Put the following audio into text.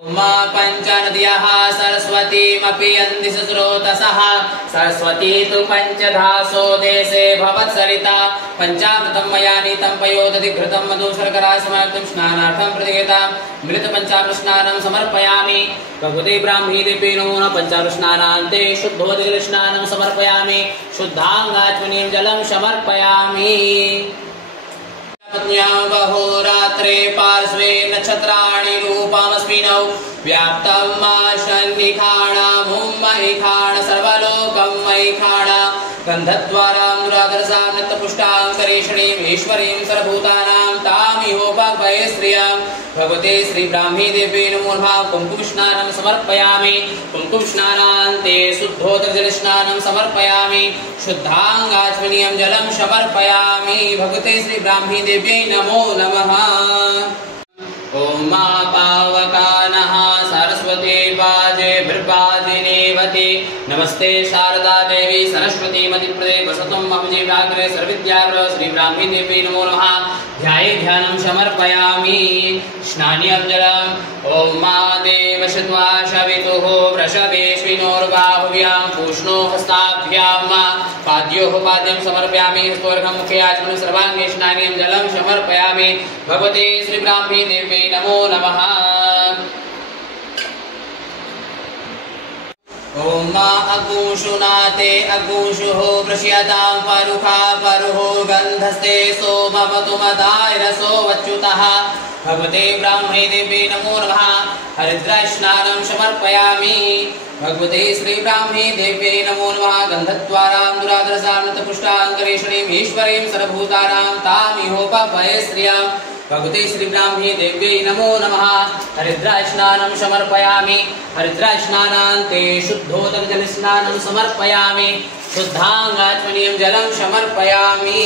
मा पंचनद्यः सरस्वतीमपि यन्ति स्रोतसः सरस्वती तु पंचधासो देशे भवत्सरिता पंचामृतं मया नीतं पयोदधि घृतं मधु शर्करा समायुक्तं स्नानार्थं प्रतिगतां मृतपञ्चामृतस्नानं समर्पयामि भगवते ब्राह्मी देवी नमो नमः पंचामृतस्नानान्ते शुद्धोदकस्नानं समर्पयामि शुद्धाङ्गाचमनीयं जलं समर्पयामि बहोरात्रे पार्श्वे नक्षत्राणि रूपमस्मिनौ व्याप्तं मा शन्निखाणामुम्महिखाण सर्वलोकं महिखाण गन्धद्वारां दुरादर्शां नित्यपुष्टां करेषणीं ईश्वरीं सर्वभूतानां तामिहोपभये श्रियां भगवते श्री ब्राह्मी देवी नमो नमः कुङ्कुमस्नानं समर्पयामि कुङ्कुमस्नानान्ते शुद्धोदकजलस्नानं समर्पयामि शुद्धाङ्गाचमनीयं जलं समर्पयामि भगवते श्री ब्राह्मी देवी नमो नमः। ओम मा पावकानः सरस्वती वाजे भृपादिनेवति नमस्ते शारदा देवी सरस्वती मतिप्रदे वसतुं मम जीवाग्रे सर्वविद्याग्रह श्री ब्राह्मी देवी नमो नमः ध्याये ध्यानं समर्पयामि स्नानीयं जलम्। ओम मा देवशत्वा शवितुः वृषभेष्विनोर्बाहुव्यां पूष्णो हस्ताभ्यां मा पाद्योः पाद्यं समर्पयामि हस्तोर्घं मुखे आचमनं सर्वाङ्गे स्नानीयं जलं समर्पयामि भगवते श्री ब्राह्मी देवी नमो नमः। ओम मा अगुंशुनाते अगुंशुः वृष्यतां परुखा परुहो गन्धस्ते सो भवतु मदाय रसो वच्युतः भगवते ब्राह्मी देवी नमो नमः हरिद्रास्नानं समर्पयामि भगवते श्री ब्राह्मी देवी नमो नमः गन्धद्वारां दुरादर्शां नित्यपुष्टां करेषणीं ईश्वरीं सर्वभूतानां तामिहोपभये श्रियां भगवते श्री ब्राह्मी देवी नमो नमः हरिद्रास्नानं समर्पयामि हरिद्रास्नानान्ते शुद्धोदकजलस्नानं समर्पयामि शुद्धाङ्गाचमनीयं जलं समर्पयामि।